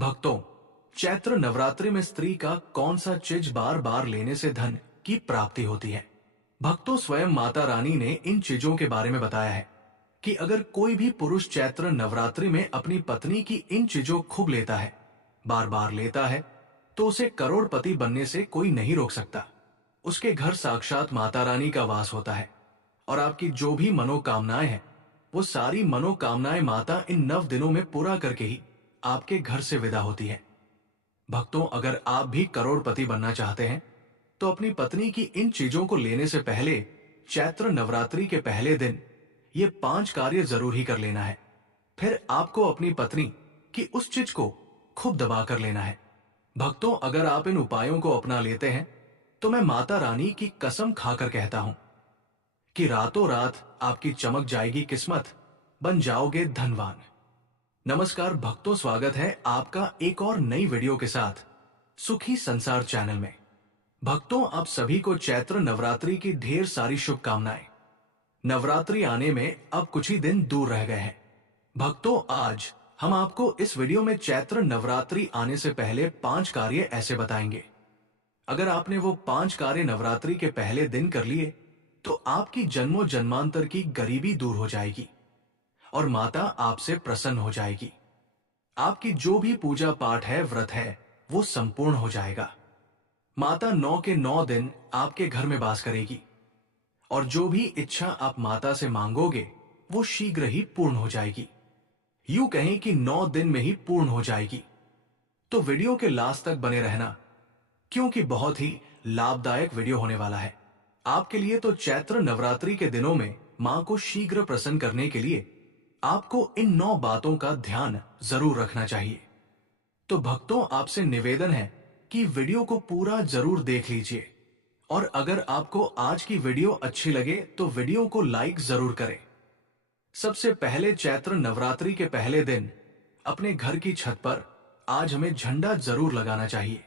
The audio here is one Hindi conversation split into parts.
भक्तों, चैत्र नवरात्रि में स्त्री का कौन सा चीज बार बार लेने से धन की प्राप्ति होती है? भक्तों, स्वयं माता रानी ने इन चीजों के बारे में बताया है कि अगर कोई भी पुरुष चैत्र नवरात्रि में अपनी पत्नी की इन चीजों खूब लेता है, बार बार लेता है, तो उसे करोड़पति बनने से कोई नहीं रोक सकता। उसके घर साक्षात माता रानी का वास होता है और आपकी जो भी मनोकामनाएं हैं, वो सारी मनोकामनाएं माता इन 9 दिनों में पूरा करके ही आपके घर से विदा होती है। भक्तों, अगर आप भी करोड़पति बनना चाहते हैं तो अपनी पत्नी की इन चीजों को लेने से पहले चैत्र नवरात्रि के पहले दिन ये 5 कार्य जरूर ही कर लेना है। फिर आपको अपनी पत्नी की उस चीज को खूब दबा कर लेना है। भक्तों, अगर आप इन उपायों को अपना लेते हैं तो मैं माता रानी की कसम खाकर कहता हूं कि रातों रात आपकी चमक जाएगी किस्मत, बन जाओगे धनवान। नमस्कार भक्तों, स्वागत है आपका एक और नई वीडियो के साथ सुखी संसार चैनल में। भक्तों, आप सभी को चैत्र नवरात्रि की ढेर सारी शुभकामनाएं। नवरात्रि आने में अब कुछ ही दिन दूर रह गए हैं। भक्तों, आज हम आपको इस वीडियो में चैत्र नवरात्रि आने से पहले 5 कार्य ऐसे बताएंगे। अगर आपने वो 5 कार्य नवरात्रि के पहले दिन कर लिए तो आपकी जन्मों जन्मांतर की गरीबी दूर हो जाएगी और माता आपसे प्रसन्न हो जाएगी। आपकी जो भी पूजा पाठ है, व्रत है, वो संपूर्ण हो जाएगा। माता 9 के 9 दिन आपके घर में वास करेगी और जो भी इच्छा आप माता से मांगोगे वो शीघ्र ही पूर्ण हो जाएगी। यूं कहें कि 9 दिन में ही पूर्ण हो जाएगी। तो वीडियो के लास्ट तक बने रहना, क्योंकि बहुत ही लाभदायक वीडियो होने वाला है आपके लिए। तो चैत्र नवरात्रि के दिनों में मां को शीघ्र प्रसन्न करने के लिए आपको इन 9 बातों का ध्यान जरूर रखना चाहिए। तो भक्तों, आपसे निवेदन है कि वीडियो को पूरा जरूर देख लीजिए और अगर आपको आज की वीडियो अच्छी लगे तो वीडियो को लाइक जरूर करें। सबसे पहले, चैत्र नवरात्रि के पहले दिन अपने घर की छत पर आज हमें झंडा जरूर लगाना चाहिए।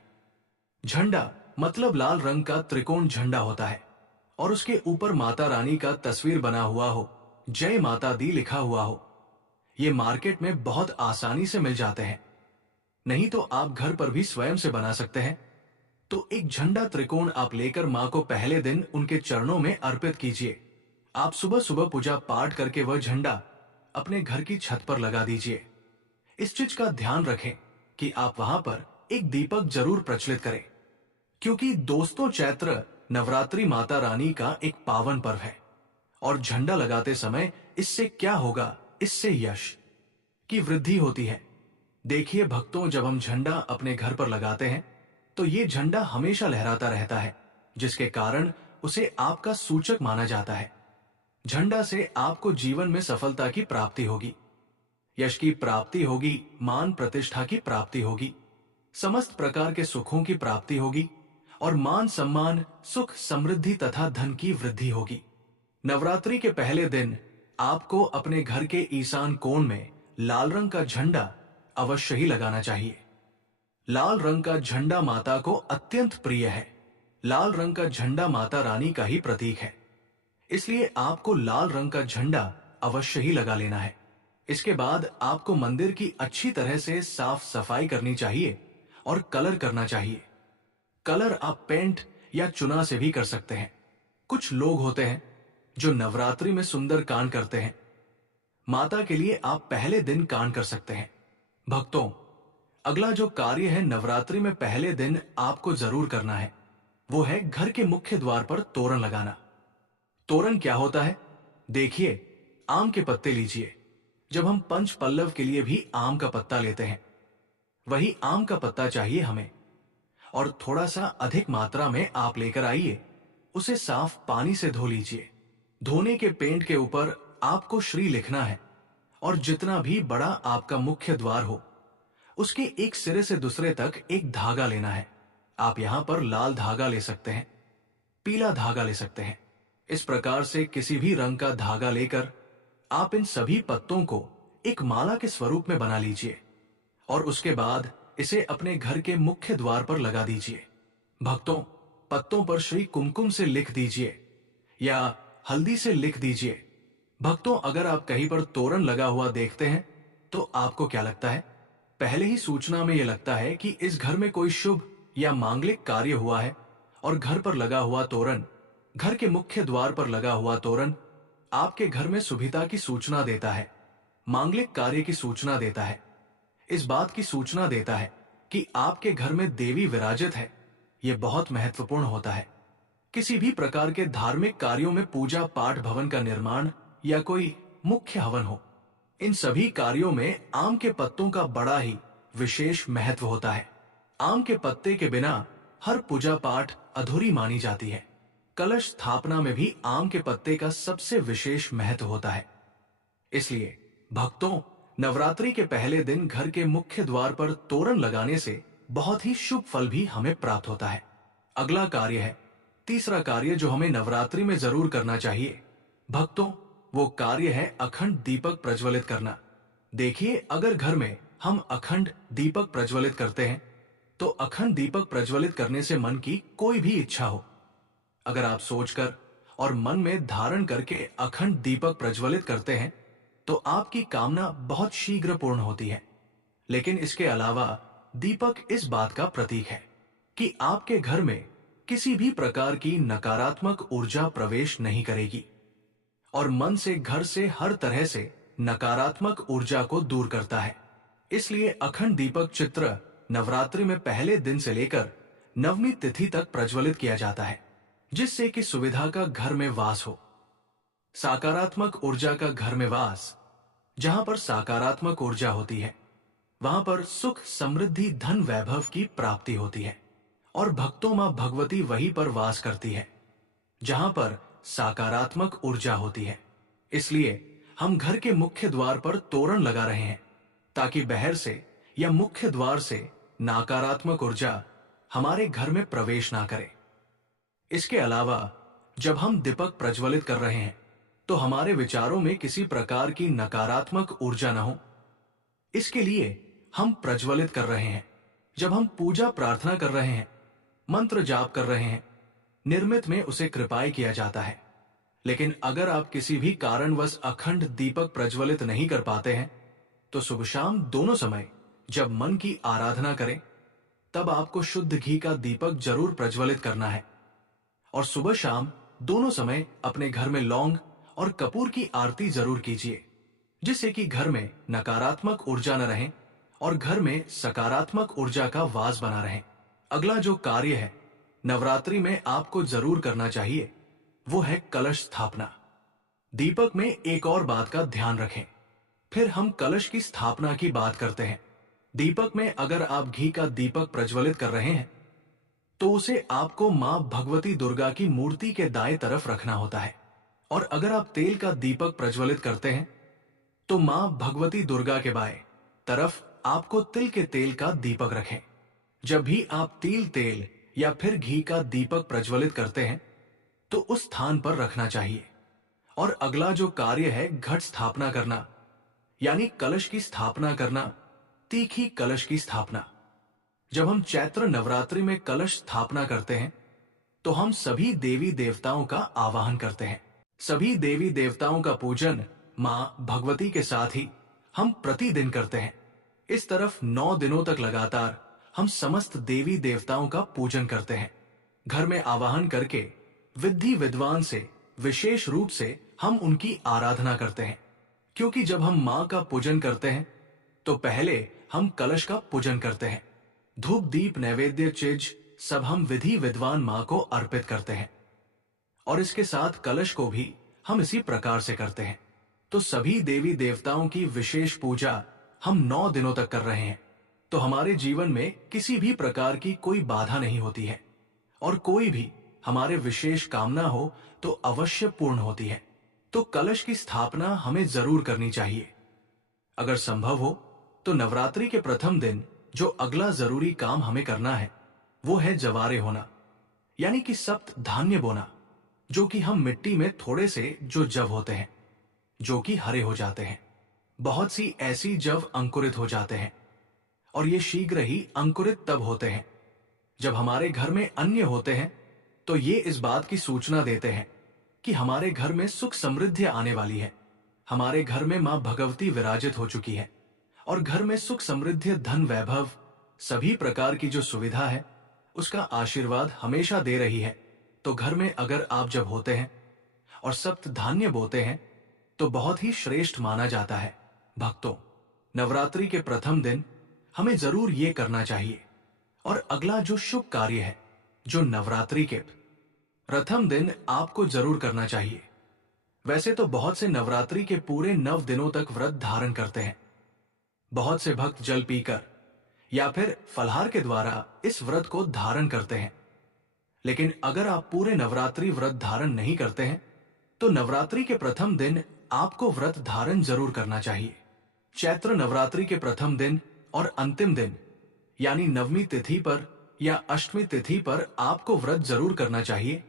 झंडा मतलब लाल रंग का त्रिकोण झंडा होता है और उसके ऊपर माता रानी का तस्वीर बना हुआ हो, जय माता दी लिखा हुआ हो। ये मार्केट में बहुत आसानी से मिल जाते हैं, नहीं तो आप घर पर भी स्वयं से बना सकते हैं। तो एक झंडा त्रिकोण आप लेकर मां को पहले दिन उनके चरणों में अर्पित कीजिए। आप सुबह सुबह पूजा पाठ करके वह झंडा अपने घर की छत पर लगा दीजिए। इस चीज का ध्यान रखें कि आप वहां पर एक दीपक जरूर प्रज्वलित करें, क्योंकि दोस्तों, चैत्र नवरात्रि माता रानी का एक पावन पर्व है और झंडा लगाते समय इससे क्या होगा, इससे यश की वृद्धि होती है। देखिए भक्तों, जब हम झंडा अपने घर पर लगाते हैं तो ये झंडा हमेशा लहराता रहता है, जिसके कारण उसे आपका सूचक माना जाता है। झंडा से आपको जीवन में सफलता की प्राप्ति होगी, यश की प्राप्ति होगी, मान प्रतिष्ठा की प्राप्ति होगी, समस्त प्रकार के सुखों की प्राप्ति होगी और मान सम्मान, सुख, समृद्धि तथा धन की वृद्धि होगी। नवरात्रि के पहले दिन आपको अपने घर के ईशान कोण में लाल रंग का झंडा अवश्य ही लगाना चाहिए। लाल रंग का झंडा माता को अत्यंत प्रिय है। लाल रंग का झंडा माता रानी का ही प्रतीक है, इसलिए आपको लाल रंग का झंडा अवश्य ही लगा लेना है। इसके बाद आपको मंदिर की अच्छी तरह से साफ सफाई करनी चाहिए और कलर करना चाहिए। कलर आप पेंट या चुना से भी कर सकते हैं। कुछ लोग होते हैं जो नवरात्रि में सुंदर कांड करते हैं, माता के लिए आप पहले दिन कांड कर सकते हैं। भक्तों, अगला जो कार्य है नवरात्रि में पहले दिन आपको जरूर करना है, वो है घर के मुख्य द्वार पर तोरण लगाना। तोरण क्या होता है? देखिए, आम के पत्ते लीजिए। जब हम पंच पल्लव के लिए भी आम का पत्ता लेते हैं, वही आम का पत्ता चाहिए हमें और थोड़ा सा अधिक मात्रा में आप लेकर आइए। उसे साफ पानी से धो लीजिए। धोने के पेंट के ऊपर आपको श्री लिखना है और जितना भी बड़ा आपका मुख्य द्वार हो, उसके एक सिरे से दूसरे तक एक धागा लेना है। आप यहां पर लाल धागा ले सकते हैं, पीला धागा ले सकते हैं। इस प्रकार से किसी भी रंग का धागा लेकर आप इन सभी पत्तों को एक माला के स्वरूप में बना लीजिए और उसके बाद इसे अपने घर के मुख्य द्वार पर लगा दीजिए। भक्तों, पत्तों पर श्री कुमकुम से लिख दीजिए या हल्दी से लिख दीजिए। भक्तों, अगर आप कहीं पर तोरण लगा हुआ देखते हैं तो आपको क्या लगता है? पहले ही सूचना में यह लगता है कि इस घर में कोई शुभ या मांगलिक कार्य हुआ है, और घर पर लगा हुआ तोरण, घर के मुख्य द्वार पर लगा हुआ तोरण आपके घर में सुभिता की सूचना देता है, मांगलिक कार्य की सूचना देता है, इस बात की सूचना देता है कि आपके घर में देवी विराजित है। यह बहुत महत्वपूर्ण होता है। किसी भी प्रकार के धार्मिक कार्यों में पूजा पाठ भवन का निर्माण या कोई मुख्य हवन हो, इन सभी कार्यों में आम के पत्तों का बड़ा ही विशेष महत्व होता है। आम के पत्ते के बिना हर पूजा पाठ अधूरी मानी जाती है। कलश स्थापना में भी आम के पत्ते का सबसे विशेष महत्व होता है। इसलिए भक्तों, नवरात्रि के पहले दिन घर के मुख्य द्वार पर तोरण लगाने से बहुत ही शुभ फल भी हमें प्राप्त होता है। अगला कार्य है, तीसरा कार्य जो हमें नवरात्रि में जरूर करना चाहिए भक्तों, वो कार्य है अखंड दीपक प्रज्वलित करना। देखिए, अगर घर में हम अखंड दीपक प्रज्वलित करते हैं तो अखंड दीपक प्रज्वलित करने से मन की कोई भी इच्छा हो, अगर आप सोचकर और मन में धारण करके अखंड दीपक प्रज्वलित करते हैं तो आपकी कामना बहुत शीघ्र पूर्ण होती है। लेकिन इसके अलावा दीपक इस बात का प्रतीक है कि आपके घर में किसी भी प्रकार की नकारात्मक ऊर्जा प्रवेश नहीं करेगी और मन से घर से हर तरह से नकारात्मक ऊर्जा को दूर करता है। इसलिए अखंड दीपक चित्र नवरात्रि में पहले दिन से लेकर नवमी तिथि तक प्रज्वलित किया जाता है, जिससे कि सुविधा का घर में वास हो, सकारात्मक ऊर्जा का घर में वास। जहां पर सकारात्मक ऊर्जा होती है वहां पर सुख समृद्धि धन वैभव की प्राप्ति होती है और भक्तों मां भगवती वहीं पर वास करती है जहां पर सकारात्मक ऊर्जा होती है। इसलिए हम घर के मुख्य द्वार पर तोरण लगा रहे हैं ताकि बाहर से या मुख्य द्वार से नकारात्मक ऊर्जा हमारे घर में प्रवेश ना करे। इसके अलावा जब हम दीपक प्रज्वलित कर रहे हैं तो हमारे विचारों में किसी प्रकार की नकारात्मक ऊर्जा न हो, इसके लिए हम प्रज्वलित कर रहे हैं। जब हम पूजा प्रार्थना कर रहे हैं, मंत्र जाप कर रहे हैं, निर्मित में उसे कृपाय किया जाता है। लेकिन अगर आप किसी भी कारणवश अखंड दीपक प्रज्वलित नहीं कर पाते हैं तो सुबह शाम दोनों समय जब मन की आराधना करें तब आपको शुद्ध घी का दीपक जरूर प्रज्वलित करना है और सुबह शाम दोनों समय अपने घर में लौंग और कपूर की आरती जरूर कीजिए, जिससे कि घर में नकारात्मक ऊर्जा न रहे और घर में सकारात्मक ऊर्जा का वास बना रहे। अगला जो कार्य है नवरात्रि में आपको जरूर करना चाहिए वो है कलश स्थापना। दीपक में एक और बात का ध्यान रखें, फिर हम कलश की स्थापना की बात करते हैं। दीपक में अगर आप घी का दीपक प्रज्वलित कर रहे हैं तो उसे आपको मां भगवती दुर्गा की मूर्ति के दाएं तरफ रखना होता है, और अगर आप तेल का दीपक प्रज्वलित करते हैं तो मां भगवती दुर्गा के बाएं तरफ आपको तिल के तेल का दीपक रखें। जब भी आप तिल तेल या फिर घी का दीपक प्रज्वलित करते हैं तो उस स्थान पर रखना चाहिए। और अगला जो कार्य है घट स्थापना करना, यानी कलश की स्थापना करना, तीखी कलश की स्थापना। जब हम चैत्र नवरात्रि में कलश स्थापना करते हैं तो हम सभी देवी देवताओं का आवाहन करते हैं। सभी देवी देवताओं का पूजन मां भगवती के साथ ही हम प्रतिदिन करते हैं। इस तरफ 9 दिनों तक लगातार हम समस्त देवी देवताओं का पूजन करते हैं। घर में आवाहन करके विधि विद्वान से विशेष रूप से हम उनकी आराधना करते हैं, क्योंकि जब हम मां का पूजन करते हैं तो पहले हम कलश का पूजन करते हैं। धूप दीप नैवेद्य चिज सब हम विधि विद्वान मां को अर्पित करते हैं और इसके साथ कलश को भी हम इसी प्रकार से करते हैं। तो सभी देवी देवताओं की विशेष पूजा हम 9 दिनों तक कर रहे हैं, तो हमारे जीवन में किसी भी प्रकार की कोई बाधा नहीं होती है और कोई भी हमारे विशेष कामना हो तो अवश्य पूर्ण होती है। तो कलश की स्थापना हमें जरूर करनी चाहिए। अगर संभव हो तो नवरात्रि के प्रथम दिन जो अगला जरूरी काम हमें करना है वो है जवारे होना, यानी कि सप्त धान्य बोना, जो कि हम मिट्टी में थोड़े से जो जव होते हैं जो कि हरे हो जाते हैं। बहुत सी ऐसी जव अंकुरित हो जाते हैं और ये शीघ्र ही अंकुरित तब होते हैं जब हमारे घर में अन्य होते हैं, तो ये इस बात की सूचना देते हैं कि हमारे घर में सुख समृद्धि आने वाली है, हमारे घर में मां भगवती विराजित हो चुकी है और घर में सुख समृद्धि धन वैभव सभी प्रकार की जो सुविधा है उसका आशीर्वाद हमेशा दे रही है। तो घर में अगर आप जब होते हैं और सप्त धान्य बोते हैं तो बहुत ही श्रेष्ठ माना जाता है। भक्तों, नवरात्रि के प्रथम दिन हमें जरूर ये करना चाहिए। और अगला जो शुभ कार्य है जो नवरात्रि के प्रथम दिन आपको जरूर करना चाहिए। वैसे तो बहुत से नवरात्रि के पूरे 9 दिनों तक व्रत धारण करते हैं। बहुत से भक्त जल पीकर या फिर फलाहार के द्वारा इस व्रत को धारण करते हैं। लेकिन अगर आप पूरे नवरात्रि व्रत धारण नहीं करते हैं तो नवरात्रि के प्रथम दिन आपको व्रत धारण जरूर करना चाहिए। चैत्र नवरात्रि के प्रथम दिन और अंतिम दिन यानी नवमी तिथि पर या अष्टमी तिथि पर आपको व्रत जरूर करना चाहिए।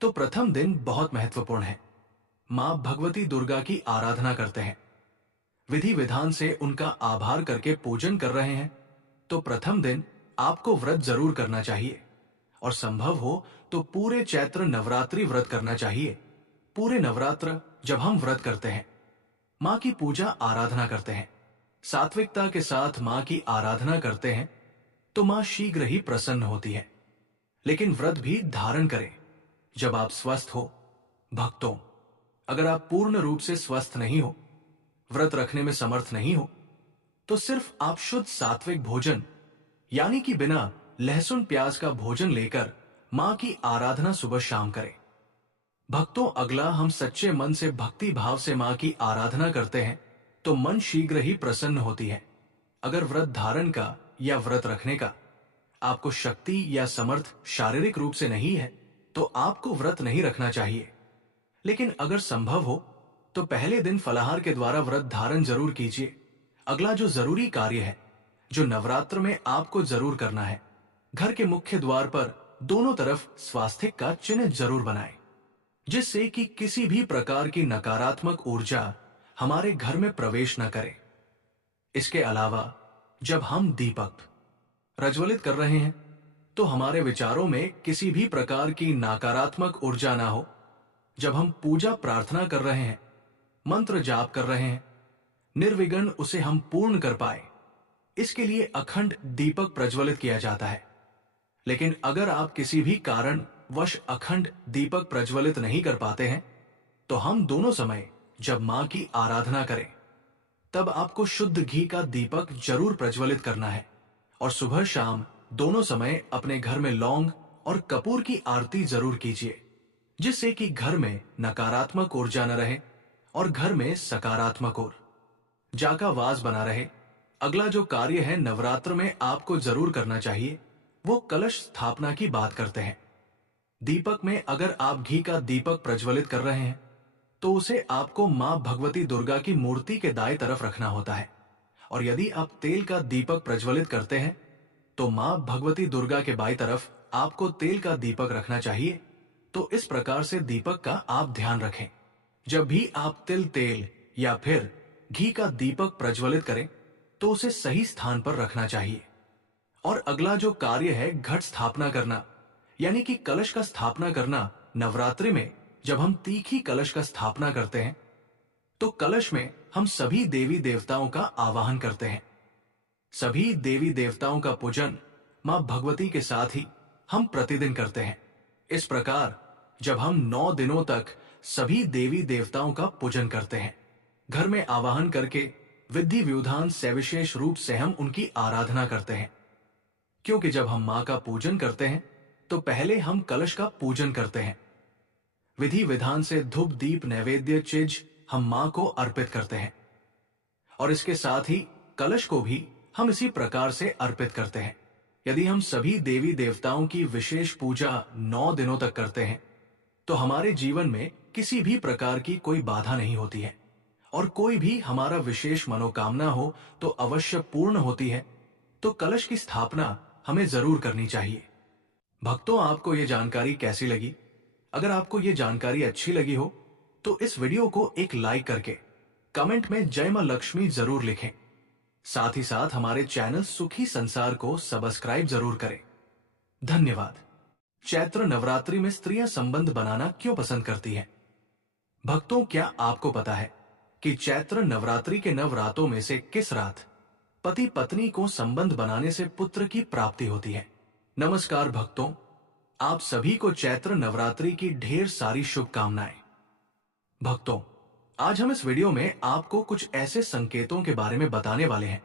तो प्रथम दिन बहुत महत्वपूर्ण है। मां भगवती दुर्गा की आराधना करते हैं, विधि विधान से उनका आभार करके पूजन कर रहे हैं। तो प्रथम दिन आपको व्रत जरूर करना चाहिए और संभव हो तो पूरे चैत्र नवरात्रि व्रत करना चाहिए। पूरे नवरात्र जब हम व्रत करते हैं, मां की पूजा आराधना करते हैं, सात्विकता के साथ मां की आराधना करते हैं तो मां शीघ्र ही प्रसन्न होती है। लेकिन व्रत भी धारण करें जब आप स्वस्थ हो। भक्तों, अगर आप पूर्ण रूप से स्वस्थ नहीं हो, व्रत रखने में समर्थ नहीं हो, तो सिर्फ आप शुद्ध सात्विक भोजन यानी कि बिना लहसुन प्याज का भोजन लेकर मां की आराधना सुबह शाम करें। भक्तों, अगला हम सच्चे मन से भक्ति भाव से मां की आराधना करते हैं तो मन शीघ्र ही प्रसन्न होती है। अगर व्रत धारण का या व्रत रखने का आपको शक्ति या समर्थ शारीरिक रूप से नहीं है तो आपको व्रत नहीं रखना चाहिए। लेकिन अगर संभव हो तो पहले दिन फलाहार के द्वारा व्रत धारण जरूर कीजिए। अगला जो जरूरी कार्य है जो नवरात्र में आपको जरूर करना है, घर के मुख्य द्वार पर दोनों तरफ स्वास्तिक का चिन्ह जरूर बनाएं, जिससे कि किसी भी प्रकार की नकारात्मक ऊर्जा हमारे घर में प्रवेश न करे। इसके अलावा जब हम दीपक प्रज्वलित कर रहे हैं तो हमारे विचारों में किसी भी प्रकार की नकारात्मक ऊर्जा ना हो। जब हम पूजा प्रार्थना कर रहे हैं, मंत्र जाप कर रहे हैं, निर्विघ्न उसे हम पूर्ण कर पाए, इसके लिए अखंड दीपक प्रज्वलित किया जाता है। लेकिन अगर आप किसी भी कारण वश अखंड दीपक प्रज्वलित नहीं कर पाते हैं तो हम दोनों समय जब मां की आराधना करें तब आपको शुद्ध घी का दीपक जरूर प्रज्वलित करना है। और सुबह शाम दोनों समय अपने घर में लौंग और कपूर की आरती जरूर कीजिए, जिससे कि घर में नकारात्मक ऊर्जा न रहे और घर में सकारात्मक ऊर्जा का वास बना रहे। अगला जो कार्य है नवरात्र में आपको जरूर करना चाहिए वो कलश स्थापना की बात करते हैं। दीपक में अगर आप घी का दीपक प्रज्वलित कर रहे हैं तो उसे आपको मां भगवती दुर्गा की मूर्ति के दाएं तरफ रखना होता है। और यदि आप तेल का दीपक प्रज्वलित करते हैं तो मां भगवती दुर्गा के बाईं तरफ आपको तेल का दीपक रखना चाहिए। तो इस प्रकार से दीपक का आप ध्यान रखें। जब भी आप तिल तेल या फिर घी का दीपक प्रज्वलित करें तो उसे सही स्थान पर रखना चाहिए। और अगला जो कार्य है घट स्थापना करना यानी कि कलश का स्थापना करना। नवरात्रि में जब हम तीखी कलश का स्थापना करते हैं तो कलश में हम सभी देवी देवताओं का आवाहन करते हैं। सभी देवी देवताओं का पूजन मां भगवती के साथ ही हम प्रतिदिन करते हैं। इस प्रकार जब हम 9 दिनों तक सभी देवी देवताओं का पूजन करते हैं, घर में आवाहन करके विधि विधान से विशेष रूप से हम उनकी आराधना करते हैं। क्योंकि जब हम मां का पूजन करते हैं तो पहले हम कलश का पूजन करते हैं। विधि विधान से धूप दीप नैवेद्य चीज हम मां को अर्पित करते हैं और इसके साथ ही कलश को भी हम इसी प्रकार से अर्पित करते हैं। यदि हम सभी देवी देवताओं की विशेष पूजा 9 दिनों तक करते हैं तो हमारे जीवन में किसी भी प्रकार की कोई बाधा नहीं होती है और कोई भी हमारा विशेष मनोकामना हो तो अवश्य पूर्ण होती है। तो कलश की स्थापना हमें जरूर करनी चाहिए। भक्तों, आपको यह जानकारी कैसी लगी? अगर आपको यह जानकारी अच्छी लगी हो तो इस वीडियो को एक लाइक करके कमेंट में जय मां लक्ष्मी जरूर लिखें। साथ ही साथ हमारे चैनल सुखी संसार को सब्सक्राइब जरूर करें। धन्यवाद। चैत्र नवरात्रि में स्त्रियां संबंध बनाना क्यों पसंद करती हैं? भक्तों, क्या आपको पता है कि चैत्र नवरात्रि के 9 रातों में से किस रात पति पत्नी को संबंध बनाने से पुत्र की प्राप्ति होती है। नमस्कार भक्तों, आप सभी को चैत्र नवरात्रि की ढेर सारी शुभकामनाएं। भक्तों, आज हम इस वीडियो में आपको कुछ ऐसे संकेतों के बारे में बताने वाले हैं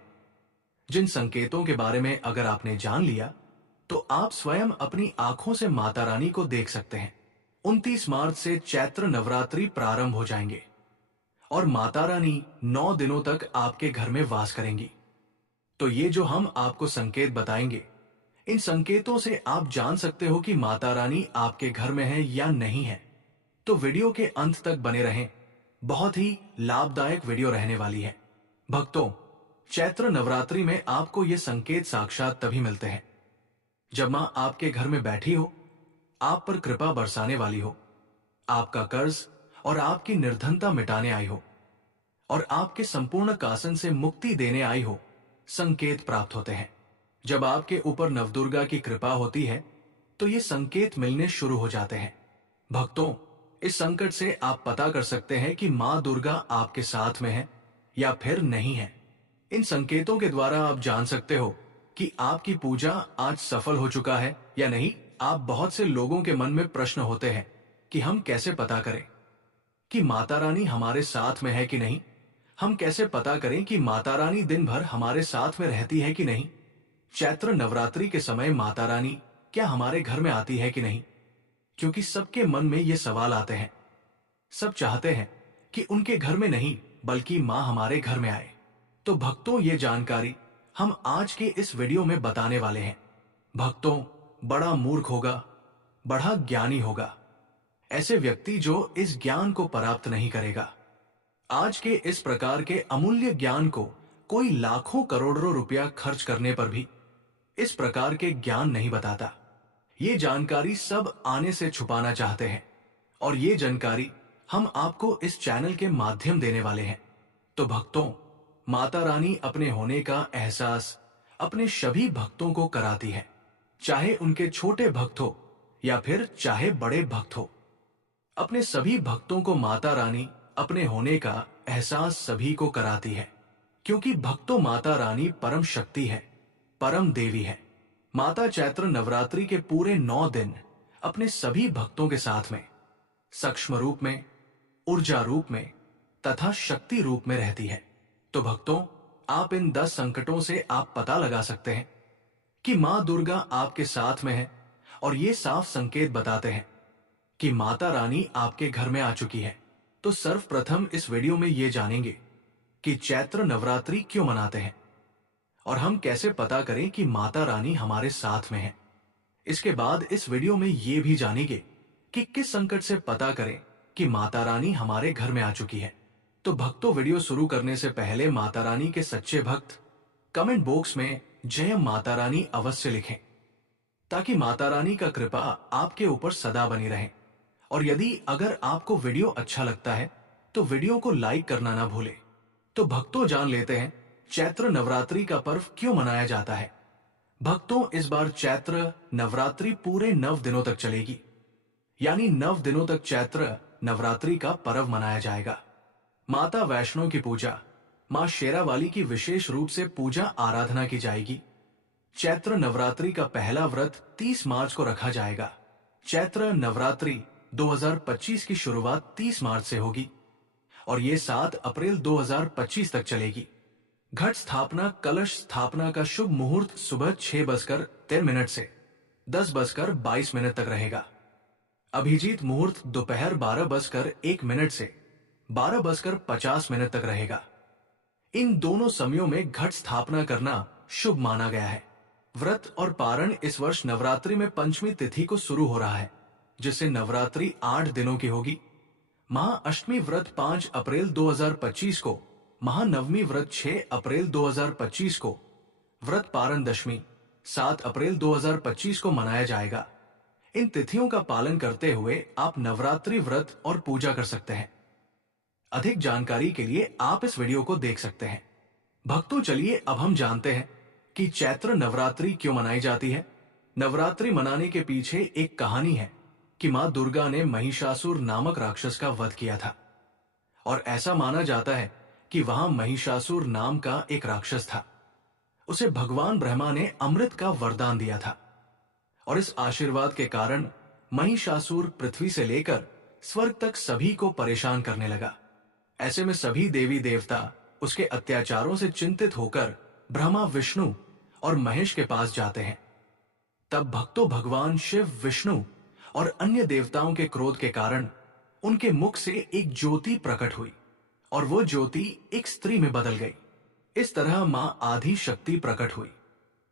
जिन संकेतों के बारे में अगर आपने जान लिया तो आप स्वयं अपनी आंखों से माता रानी को देख सकते हैं। 29 मार्च से चैत्र नवरात्रि प्रारंभ हो जाएंगे और माता रानी 9 दिनों तक आपके घर में वास करेंगी। तो ये जो हम आपको संकेत बताएंगे, इन संकेतों से आप जान सकते हो कि माता रानी आपके घर में है या नहीं है। तो वीडियो के अंत तक बने रहें, बहुत ही लाभदायक वीडियो रहने वाली है। भक्तों, चैत्र नवरात्रि में आपको ये संकेत साक्षात तभी मिलते हैं जब मां आपके घर में बैठी हो, आप पर कृपा बरसाने वाली हो, आपका कर्ज और आपकी निर्धनता मिटाने आई हो और आपके संपूर्ण कासन से मुक्ति देने आई हो। संकेत प्राप्त होते हैं। जब आपके ऊपर नवदुर्गा की कृपा होती है तो ये संकेत मिलने शुरू हो जाते हैं। भक्तों, इस संकट से आप पता कर सकते हैं कि मां दुर्गा आपके साथ में है या फिर नहीं है। इन संकेतों के द्वारा आप जान सकते हो कि आपकी पूजा आज सफल हो चुका है या नहीं। आप बहुत से लोगों के मन में प्रश्न होते हैं कि हम कैसे पता करें कि माता रानी हमारे साथ में है कि नहीं। हम कैसे पता करें कि माता रानी दिन भर हमारे साथ में रहती है कि नहीं। चैत्र नवरात्रि के समय माता रानी क्या हमारे घर में आती है कि नहीं, क्योंकि सबके मन में ये सवाल आते हैं। सब चाहते हैं कि उनके घर में नहीं बल्कि मां हमारे घर में आए। तो भक्तों, ये जानकारी हम आज के इस वीडियो में बताने वाले हैं। भक्तों, बड़ा मूर्ख होगा, बड़ा ज्ञानी होगा ऐसे व्यक्ति जो इस ज्ञान को प्राप्त नहीं करेगा। आज के इस प्रकार के अमूल्य ज्ञान को कोई लाखों करोड़ों रुपया खर्च करने पर भी इस प्रकार के ज्ञान नहीं बताता। ये जानकारी सब आने से छुपाना चाहते हैं और ये जानकारी हम आपको इस चैनल के माध्यम देने वाले हैं। तो भक्तों, माता रानी अपने होने का एहसास अपने सभी भक्तों को कराती है, चाहे उनके छोटे भक्त हो या फिर चाहे बड़े भक्त हो। अपने सभी भक्तों को माता रानी अपने होने का एहसास सभी को कराती है, क्योंकि भक्तों माता रानी परम शक्ति है, परम देवी है। माता चैत्र नवरात्रि के पूरे 9 दिन अपने सभी भक्तों के साथ में सूक्ष्म रूप में, ऊर्जा रूप में तथा शक्ति रूप में रहती है। तो भक्तों, आप इन 10 संकटों से आप पता लगा सकते हैं कि मां दुर्गा आपके साथ में है और ये साफ संकेत बताते हैं कि माता रानी आपके घर में आ चुकी है। तो सर्वप्रथम इस वीडियो में ये जानेंगे कि चैत्र नवरात्रि क्यों मनाते हैं और हम कैसे पता करें कि माता रानी हमारे साथ में है। इसके बाद इस वीडियो में ये भी जानेंगे कि किस संकट से पता करें कि माता रानी हमारे घर में आ चुकी है। तो भक्तों, वीडियो शुरू करने से पहले माता रानी के सच्चे भक्त कमेंट बॉक्स में जय माता रानी अवश्य लिखें, ताकि माता रानी का कृपा आपके ऊपर सदा बनी रहे। और यदि अगर आपको वीडियो अच्छा लगता है तो वीडियो को लाइक करना ना भूले। तो भक्तों, जान लेते हैं चैत्र नवरात्रि का पर्व क्यों मनाया जाता है। भक्तों, इस बार चैत्र नवरात्रि पूरे 9 दिनों तक चलेगी, यानी 9 दिनों तक चैत्र नवरात्रि का पर्व मनाया जाएगा। माता वैष्णो की पूजा, मां शेरावाली की विशेष रूप से पूजा आराधना की जाएगी। चैत्र नवरात्रि का पहला व्रत 30 मार्च को रखा जाएगा। चैत्र नवरात्रि 2025 की शुरुआत 30 मार्च से होगी और ये 7 अप्रैल 2025 तक चलेगी। घट स्थापना, कलश स्थापना का शुभ मुहूर्त सुबह 6:13 से 10:22 तक रहेगा। अभिजीत मुहूर्त दोपहर 12:01 से 12:50 तक रहेगा। इन दोनों समयों में घट स्थापना करना शुभ माना गया है। व्रत और पारण इस वर्ष नवरात्रि में पंचमी तिथि को शुरू हो रहा है, जिससे नवरात्रि 8 दिनों की होगी। महाअष्टमी व्रत 5 अप्रैल 2025 को, महानवमी व्रत 6 अप्रैल 2025 को, व्रत पारण दशमी 7 अप्रैल 2025 को मनाया जाएगा। इन तिथियों का पालन करते हुए आप नवरात्रि व्रत और पूजा कर सकते हैं। अधिक जानकारी के लिए आप इस वीडियो को देख सकते हैं। भक्तों, चलिए अब हम जानते हैं कि चैत्र नवरात्रि क्यों मनाई जाती है। नवरात्रि मनाने के पीछे एक कहानी है कि मां दुर्गा ने महिषासुर नामक राक्षस का वध किया था और ऐसा माना जाता है कि वहां महिषासुर नाम का एक राक्षस था उसे भगवान ब्रह्मा ने अमृत का वरदान दिया था और इस आशीर्वाद के कारण महिषासुर पृथ्वी से लेकर स्वर्ग तक सभी को परेशान करने लगा। ऐसे में सभी देवी देवता उसके अत्याचारों से चिंतित होकर ब्रह्मा, विष्णु और महेश के पास जाते हैं। तब भक्तों भगवान शिव, विष्णु और अन्य देवताओं के क्रोध के कारण उनके मुख से एक ज्योति प्रकट हुई और वो ज्योति एक स्त्री में बदल गई। इस तरह मां आदि शक्ति प्रकट हुई।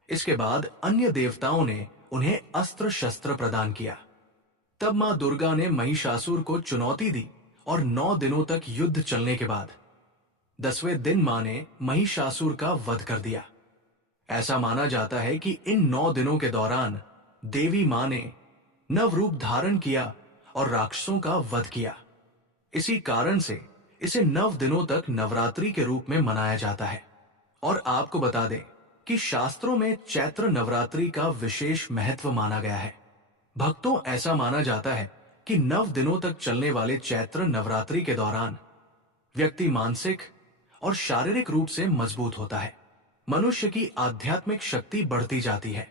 इसके बाद अन्य देवताओं ने उन्हें अस्त्र शस्त्र प्रदान किया। तब मां दुर्गा ने महिषासुर को चुनौती दी और 9 दिनों तक युद्ध चलने के बाद 10वें दिन मां ने महिषासुर का वध कर दिया। ऐसा माना जाता है कि इन 9 दिनों के दौरान देवी मां ने नव रूप धारण किया और राक्षसों का वध किया। इसी कारण से इसे 9 दिनों तक नवरात्रि के रूप में मनाया जाता है। और आपको बता दें कि शास्त्रों में चैत्र नवरात्रि का विशेष महत्व माना गया है। भक्तों, ऐसा माना जाता है कि 9 दिनों तक चलने वाले चैत्र नवरात्रि के दौरान व्यक्ति मानसिक और शारीरिक रूप से मजबूत होता है। मनुष्य की आध्यात्मिक शक्ति बढ़ती जाती है।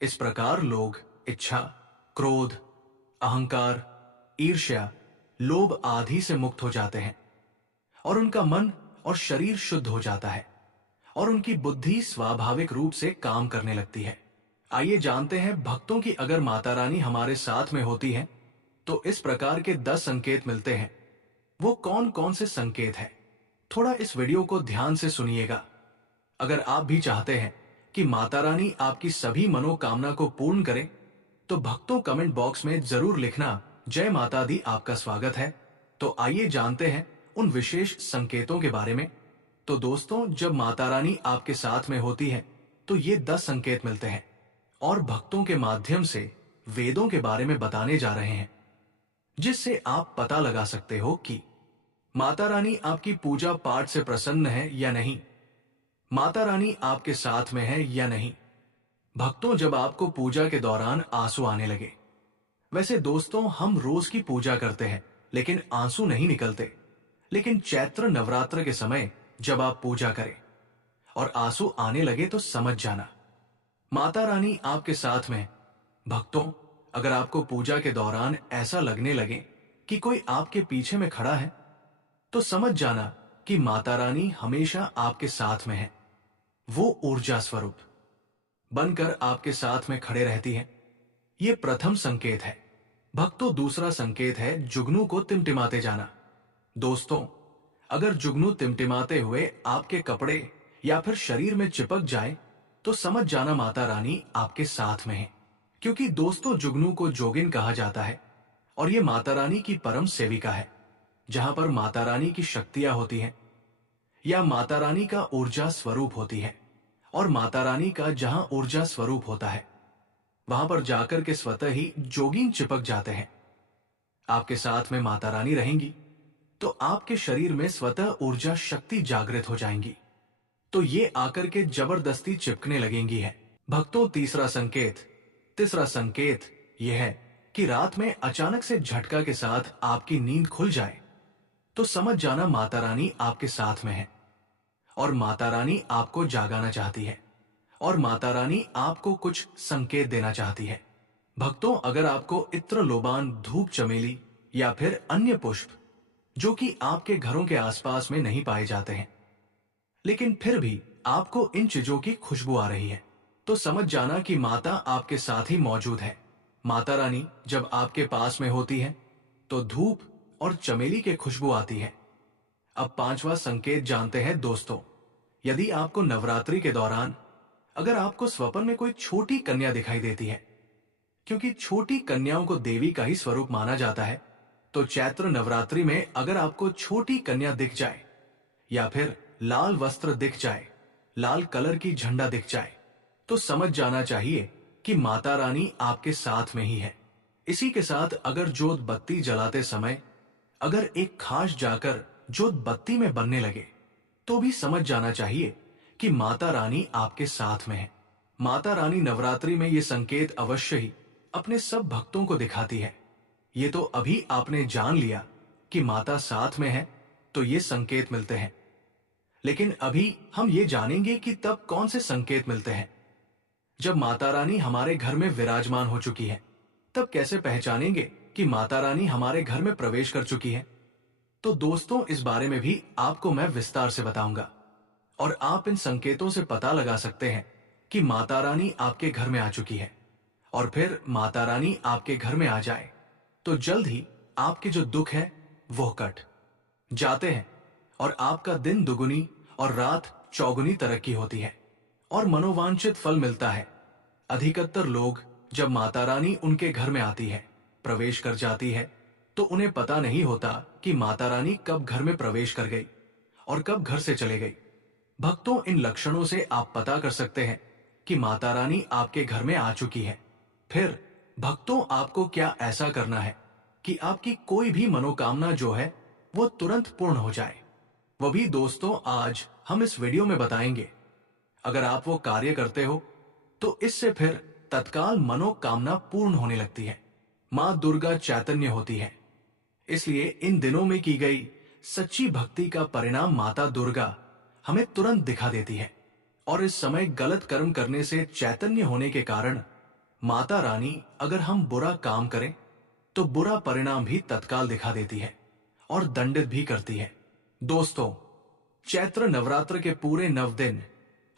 इस प्रकार लोग इच्छा, क्रोध, अहंकार, ईर्ष्या, लोभ आदि से मुक्त हो जाते हैं और उनका मन और शरीर शुद्ध हो जाता है और उनकी बुद्धि स्वाभाविक रूप से काम करने लगती है। आइए जानते हैं भक्तों की अगर माता रानी हमारे साथ में होती है तो इस प्रकार के 10 संकेत मिलते हैं। वो कौन कौन से संकेत हैं? थोड़ा इस वीडियो को ध्यान से सुनिएगा। अगर आप भी चाहते हैं कि माता रानी आपकी सभी मनोकामना को पूर्ण करे तो भक्तों कमेंट बॉक्स में जरूर लिखना, जय माता दी, आपका स्वागत है। तो आइए जानते हैं उन विशेष संकेतों के बारे में। तो दोस्तों, जब माता रानी आपके साथ में होती है तो ये 10 संकेत मिलते हैं और भक्तों के माध्यम से वेदों के बारे में बताने जा रहे हैं, जिससे आप पता लगा सकते हो कि माता रानी आपकी पूजा पाठ से प्रसन्न है या नहीं, माता रानी आपके साथ में है या नहीं। भक्तों, जब आपको पूजा के दौरान आंसू आने लगे, वैसे दोस्तों हम रोज की पूजा करते हैं लेकिन आंसू नहीं निकलते, लेकिन चैत्र नवरात्र के समय जब आप पूजा करें और आंसू आने लगे तो समझ जाना माता रानी आपके साथ में। भक्तों, अगर आपको पूजा के दौरान ऐसा लगने लगे कि कोई आपके पीछे में खड़ा है तो समझ जाना कि माता रानी हमेशा आपके साथ में है। वो ऊर्जा स्वरूप बनकर आपके साथ में खड़े रहती है। ये प्रथम संकेत है। भक्तों, दूसरा संकेत है जुगनू को टिमटिमाते जाना। दोस्तों, अगर जुगनू टिमटिमाते हुए आपके कपड़े या फिर शरीर में चिपक जाए तो समझ जाना माता रानी आपके साथ में है। क्योंकि दोस्तों, जुगनू को जोगिन कहा जाता है और ये माता रानी की परम सेविका है। जहां पर माता रानी की शक्तियां होती हैं या माता रानी का ऊर्जा स्वरूप होती है, और माता रानी का जहां ऊर्जा स्वरूप होता है वहां पर जाकर के स्वतः ही जोगिन चिपक जाते हैं। आपके साथ में माता रानी रहेंगी तो आपके शरीर में स्वतः ऊर्जा शक्ति जागृत हो जाएंगी, तो ये आकर के जबरदस्ती चिपकने लगेंगी है। भक्तों, तीसरा संकेत यह है कि रात में अचानक से झटका के साथ आपकी नींद खुल जाए तो समझ जाना माता रानी आपके साथ में है और माता रानी आपको जागाना चाहती है और माता रानी आपको कुछ संकेत देना चाहती है। भक्तों, अगर आपको इत्र, लोबान, धूप चमेली या फिर अन्य पुष्प जो कि आपके घरों के आसपास में नहीं पाए जाते हैं, लेकिन फिर भी आपको इन चीजों की खुशबू आ रही है तो समझ जाना कि माता आपके साथ ही मौजूद है। माता रानी जब आपके पास में होती है तो धूप और चमेली की खुशबू आती है। अब पांचवा संकेत जानते हैं दोस्तों। यदि आपको नवरात्रि के दौरान अगर आपको स्वप्न में कोई छोटी कन्या दिखाई देती है, क्योंकि छोटी कन्याओं को देवी का ही स्वरूप माना जाता है, तो चैत्र नवरात्रि में अगर आपको छोटी कन्या दिख जाए या फिर लाल वस्त्र दिख जाए, लाल कलर की झंडा दिख जाए, तो समझ जाना चाहिए कि माता रानी आपके साथ में ही है। इसी के साथ अगर जोत बत्ती जलाते समय अगर एक खास जाकर जोत बत्ती में बनने लगे तो भी समझ जाना चाहिए कि माता रानी आपके साथ में है। माता रानी नवरात्रि में ये संकेत अवश्य ही अपने सब भक्तों को दिखाती है। ये तो अभी आपने जान लिया कि माता साथ में है, तो ये संकेत मिलते हैं। लेकिन अभी हम ये जानेंगे कि तब कौन से संकेत मिलते हैं। जब माता रानी हमारे घर में विराजमान हो चुकी है, तब कैसे पहचानेंगे कि माता रानी हमारे घर में प्रवेश कर चुकी है? तो दोस्तों, इस बारे में भी आपको मैं विस्तार से बताऊंगा और आप इन संकेतों से पता लगा सकते हैं कि माता रानी आपके घर में आ चुकी है। और फिर माता रानी आपके घर में आ जाए तो जल्द ही आपके जो दुख है वो कट जाते हैं और आपका दिन दुगुनी और रात चौगुनी तरक्की होती है और मनोवांछित फल मिलता है। अधिकतर लोग जब माता रानी उनके घर में आती है, प्रवेश कर जाती है, तो उन्हें पता नहीं होता कि माता रानी कब घर में प्रवेश कर गई और कब घर से चले गई। भक्तों, इन लक्षणों से आप पता कर सकते हैं कि माता रानी आपके घर में आ चुकी है। फिर भक्तों, आपको क्या ऐसा करना है कि आपकी कोई भी मनोकामना जो है वो तुरंत पूर्ण हो जाए। वो भी दोस्तों आज हम इस वीडियो में बताएंगे। अगर आप वो कार्य करते हो तो इससे फिर तत्काल मनोकामना पूर्ण होने लगती है। मां दुर्गा चैतन्य होती है, इसलिए इन दिनों में की गई सच्ची भक्ति का परिणाम माता दुर्गा हमें तुरंत दिखा देती है। और इस समय गलत कर्म करने से चैतन्य होने के कारण माता रानी अगर हम बुरा काम करें तो बुरा परिणाम भी तत्काल दिखा देती है और दंडित भी करती है। दोस्तों, चैत्र नवरात्र के पूरे 9 दिन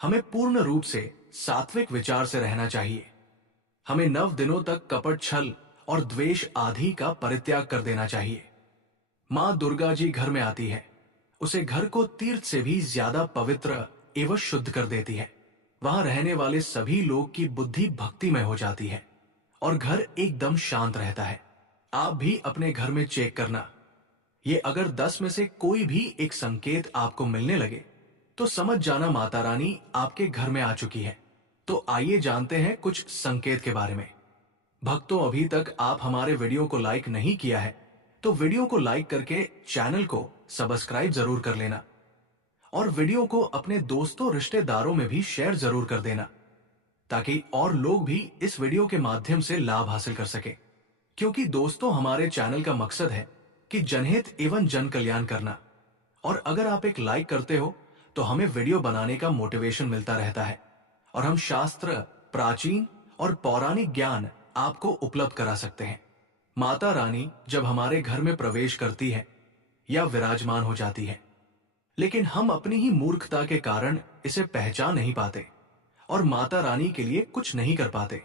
हमें पूर्ण रूप से सात्विक विचार से रहना चाहिए। हमें 9 दिनों तक कपट, छल और द्वेष आदि का परित्याग कर देना चाहिए। मां दुर्गा जी घर में आती है, उसे घर को तीर्थ से भी ज्यादा पवित्र एवं शुद्ध कर देती है। वहां रहने वाले सभी लोग की बुद्धि भक्तिमय हो जाती है और घर एकदम शांत रहता है। आप भी अपने घर में चेक करना, ये अगर 10 में से कोई भी एक संकेत आपको मिलने लगे तो समझ जाना माता रानी आपके घर में आ चुकी है। तो आइए जानते हैं कुछ संकेत के बारे में। भक्तों, अभी तक आप हमारे वीडियो को लाइक नहीं किया है तो वीडियो को लाइक करके चैनल को सब्सक्राइब जरूर कर लेना और वीडियो को अपने दोस्तों रिश्तेदारों में भी शेयर जरूर कर देना ताकि और लोग भी इस वीडियो के माध्यम से लाभ हासिल कर सके। क्योंकि दोस्तों, हमारे चैनल का मकसद है कि जनहित एवं जन कल्याण करना। और अगर आप एक लाइक करते हो तो हमें वीडियो बनाने का मोटिवेशन मिलता रहता है और हम शास्त्र, प्राचीन और पौराणिक ज्ञान आपको उपलब्ध करा सकते हैं। माता रानी जब हमारे घर में प्रवेश करती है या विराजमान हो जाती है, लेकिन हम अपनी ही मूर्खता के कारण इसे पहचान नहीं पाते और माता रानी के लिए कुछ नहीं कर पाते।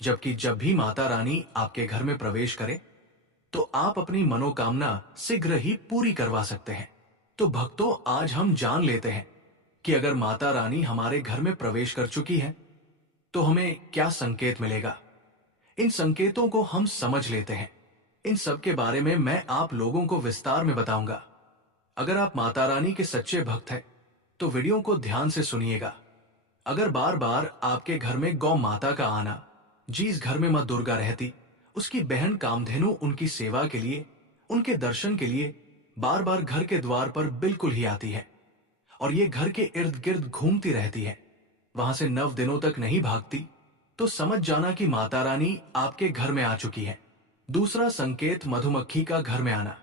जबकि जब भी माता रानी आपके घर में प्रवेश करे तो आप अपनी मनोकामना शीघ्र ही पूरी करवा सकते हैं। तो भक्तों, आज हम जान लेते हैं कि अगर माता रानी हमारे घर में प्रवेश कर चुकी है तो हमें क्या संकेत मिलेगा। इन संकेतों को हम समझ लेते हैं। इन सब के बारे में मैं आप लोगों को विस्तार में बताऊंगा। अगर आप माता रानी के सच्चे भक्त हैं तो वीडियो को ध्यान से सुनिएगा। अगर बार बार आपके घर में गौ माता का आना, जिस घर में मां दुर्गा रहती, उसकी बहन कामधेनु उनकी सेवा के लिए, उनके दर्शन के लिए बार बार घर के द्वार पर बिल्कुल ही आती है और ये घर के इर्द गिर्द घूमती रहती है, वहां से 9 दिनों तक नहीं भागती, तो समझ जाना कि माता रानी आपके घर में आ चुकी है। दूसरा संकेत, मधुमक्खी का घर में आना।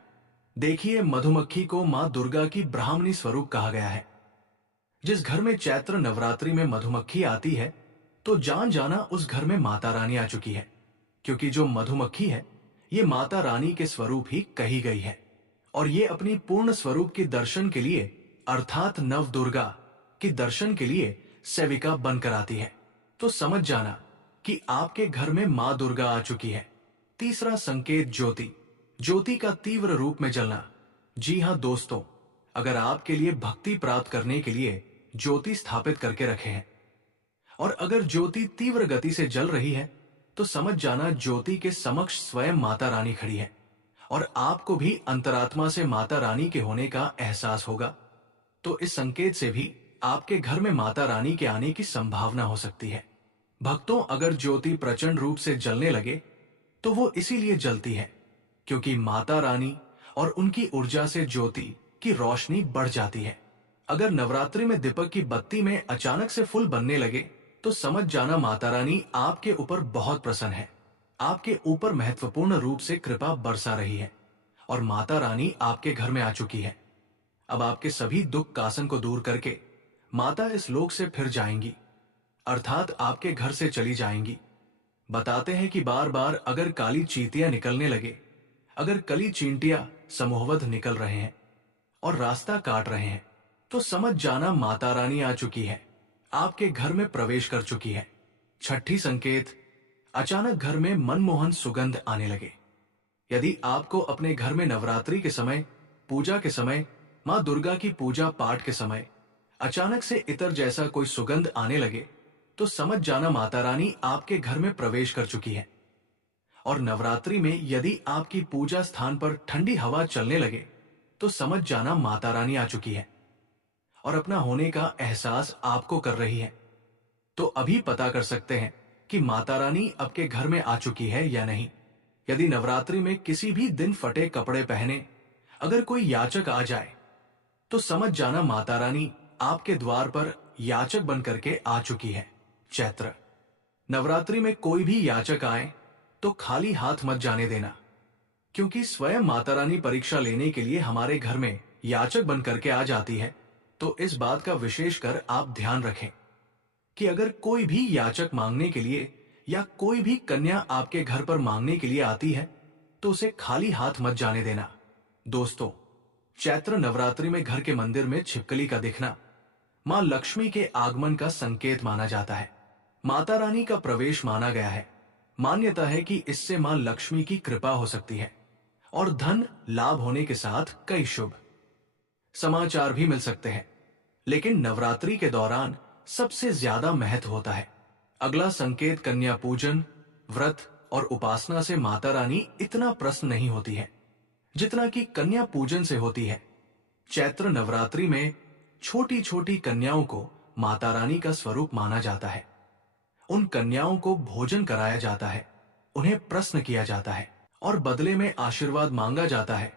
देखिए, मधुमक्खी को मां दुर्गा की ब्राह्मणी स्वरूप कहा गया है। जिस घर में चैत्र नवरात्रि में मधुमक्खी आती है तो जान जाना उस घर में माता रानी आ चुकी है, क्योंकि जो मधुमक्खी है ये माता रानी के स्वरूप ही कही गई है और ये अपनी पूर्ण स्वरूप के दर्शन के लिए अर्थात नव दुर्गा के दर्शन के लिए सेविका बनकर आती है। तो समझ जाना कि आपके घर में मां दुर्गा आ चुकी है। तीसरा संकेत, ज्योति। ज्योति का तीव्र रूप में जलना। जी हां दोस्तों, अगर आपके लिए भक्ति प्राप्त करने के लिए ज्योति स्थापित करके रखे हैं और अगर ज्योति तीव्र गति से जल रही है तो समझ जाना ज्योति के समक्ष स्वयं माता रानी खड़ी है और आपको भी अंतरात्मा से माता रानी के होने का एहसास होगा। तो इस संकेत से भी आपके घर में माता रानी के आने की संभावना हो सकती है। भक्तों, अगर ज्योति प्रचंड रूप से जलने लगे तो वो इसीलिए जलती है क्योंकि माता रानी और उनकी ऊर्जा से ज्योति की रोशनी बढ़ जाती है। अगर नवरात्रि में दीपक की बत्ती में अचानक से फूल बनने लगे तो समझ जाना माता रानी आपके ऊपर बहुत प्रसन्न है, आपके ऊपर महत्वपूर्ण रूप से कृपा बरसा रही है और माता रानी आपके घर में आ चुकी है। अब आपके सभी दुख कासन को दूर करके माता इस लोक से फिर जाएंगी, अर्थात आपके घर से चली जाएंगी। बताते हैं कि बार बार अगर काली चींटियां निकलने लगे, अगर कली चींटियां समूहवध निकल रहे हैं और रास्ता काट रहे हैं, तो समझ जाना माता रानी आ चुकी है, आपके घर में प्रवेश कर चुकी है। छठी संकेत, अचानक घर में मनमोहन सुगंध आने लगे। यदि आपको अपने घर में नवरात्रि के समय, पूजा के समय, मां दुर्गा की पूजा पाठ के समय अचानक से इतर जैसा कोई सुगंध आने लगे, तो समझ जाना माता रानी आपके घर में प्रवेश कर चुकी है। और नवरात्रि में यदि आपकी पूजा स्थान पर ठंडी हवा चलने लगे, तो समझ जाना माता रानी आ चुकी है और अपना होने का एहसास आपको कर रही है। तो अभी पता कर सकते हैं कि माता रानी आपके घर में आ चुकी है या नहीं। यदि नवरात्रि में किसी भी दिन फटे कपड़े पहने अगर कोई याचक आ जाए, तो समझ जाना माता रानी आपके द्वार पर याचक बन करके आ चुकी है। चैत्र, नवरात्रि में कोई भी याचक आए तो खाली हाथ मत जाने देना, क्योंकि स्वयं माता रानी परीक्षा लेने के लिए हमारे घर में याचक बन करके आ जाती है। तो इस बात का विशेष कर आप ध्यान रखें कि अगर कोई भी याचक मांगने के लिए या कोई भी कन्या आपके घर पर मांगने के लिए आती है, तो उसे खाली हाथ मत जाने देना। दोस्तों, चैत्र नवरात्रि में घर के मंदिर में छिपकली का दिखना मां लक्ष्मी के आगमन का संकेत माना जाता है। माता रानी का प्रवेश माना गया है। मान्यता है कि इससे मां लक्ष्मी की कृपा हो सकती है और धन लाभ होने के साथ कई शुभ समाचार भी मिल सकते हैं। लेकिन नवरात्रि के दौरान सबसे ज्यादा महत्व होता है। अगला संकेत कन्या पूजन, व्रत और उपासना से माता रानी इतना प्रसन्न नहीं होती है जितना कि कन्या पूजन से होती है। चैत्र नवरात्रि में छोटी छोटी कन्याओं को माता रानी का स्वरूप माना जाता है। उन कन्याओं को भोजन कराया जाता है, उन्हें प्रसन्न किया जाता है और बदले में आशीर्वाद मांगा जाता है।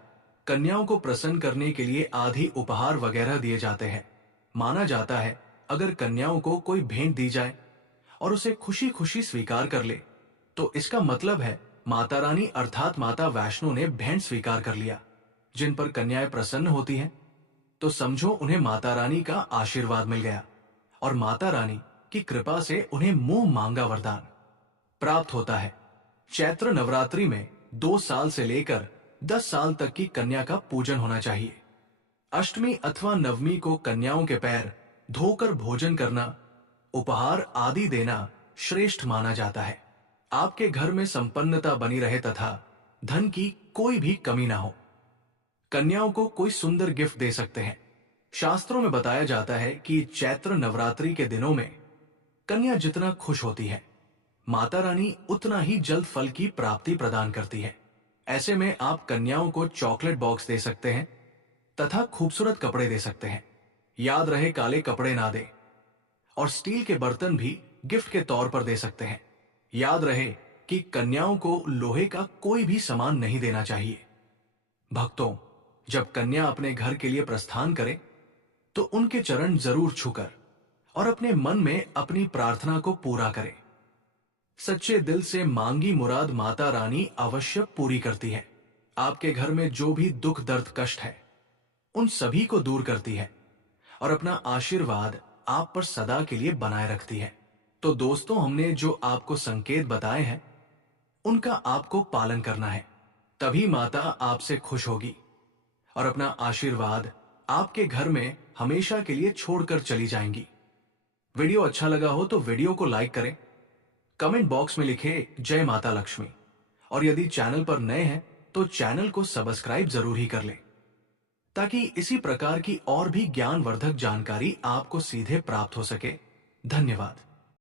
कन्याओं को प्रसन्न करने के लिए आदि उपहार वगैरह दिए जाते हैं। माना जाता है अगर कन्याओं को कोई भेंट दी जाए और उसे खुशी खुशी स्वीकार कर ले, तो इसका मतलब है माता रानी अर्थात माता वैष्णो ने भेंट स्वीकार कर लिया। जिन पर कन्याएं प्रसन्न होती हैं, तो समझो उन्हें माता रानी का आशीर्वाद मिल गया और माता रानी की कृपा से उन्हें मुंह मांगा वरदान प्राप्त होता है। चैत्र नवरात्रि में 2 साल से लेकर 10 साल तक की कन्या का पूजन होना चाहिए। अष्टमी अथवा नवमी को कन्याओं के पैर धोकर भोजन करना, उपहार आदि देना श्रेष्ठ माना जाता है। आपके घर में संपन्नता बनी रहे तथा धन की कोई भी कमी ना हो। कन्याओं को कोई सुंदर गिफ्ट दे सकते हैं। शास्त्रों में बताया जाता है कि चैत्र नवरात्रि के दिनों में कन्या जितना खुश होती है, माता रानी उतना ही जल्द फल की प्राप्ति प्रदान करती है। ऐसे में आप कन्याओं को चॉकलेट बॉक्स दे सकते हैं तथा खूबसूरत कपड़े दे सकते हैं। याद रहे काले कपड़े ना दें और स्टील के बर्तन भी गिफ्ट के तौर पर दे सकते हैं। याद रहे कि कन्याओं को लोहे का कोई भी सामान नहीं देना चाहिए। भक्तों, जब कन्या अपने घर के लिए प्रस्थान करे, तो उनके चरण जरूर छूकर और अपने मन में अपनी प्रार्थना को पूरा करे। सच्चे दिल से मांगी मुराद माता रानी अवश्य पूरी करती है। आपके घर में जो भी दुख दर्द कष्ट है, उन सभी को दूर करती है और अपना आशीर्वाद आप पर सदा के लिए बनाए रखती है। तो दोस्तों, हमने जो आपको संकेत बताए हैं, उनका आपको पालन करना है, तभी माता आपसे खुश होगी और अपना आशीर्वाद आपके घर में हमेशा के लिए छोड़कर चली जाएंगी। वीडियो अच्छा लगा हो तो वीडियो को लाइक करें, कमेंट बॉक्स में लिखें जय माता लक्ष्मी और यदि चैनल पर नए हैं तो चैनल को सब्सक्राइब जरूर ही कर लें, ताकि इसी प्रकार की और भी ज्ञानवर्धक जानकारी आपको सीधे प्राप्त हो सके। धन्यवाद।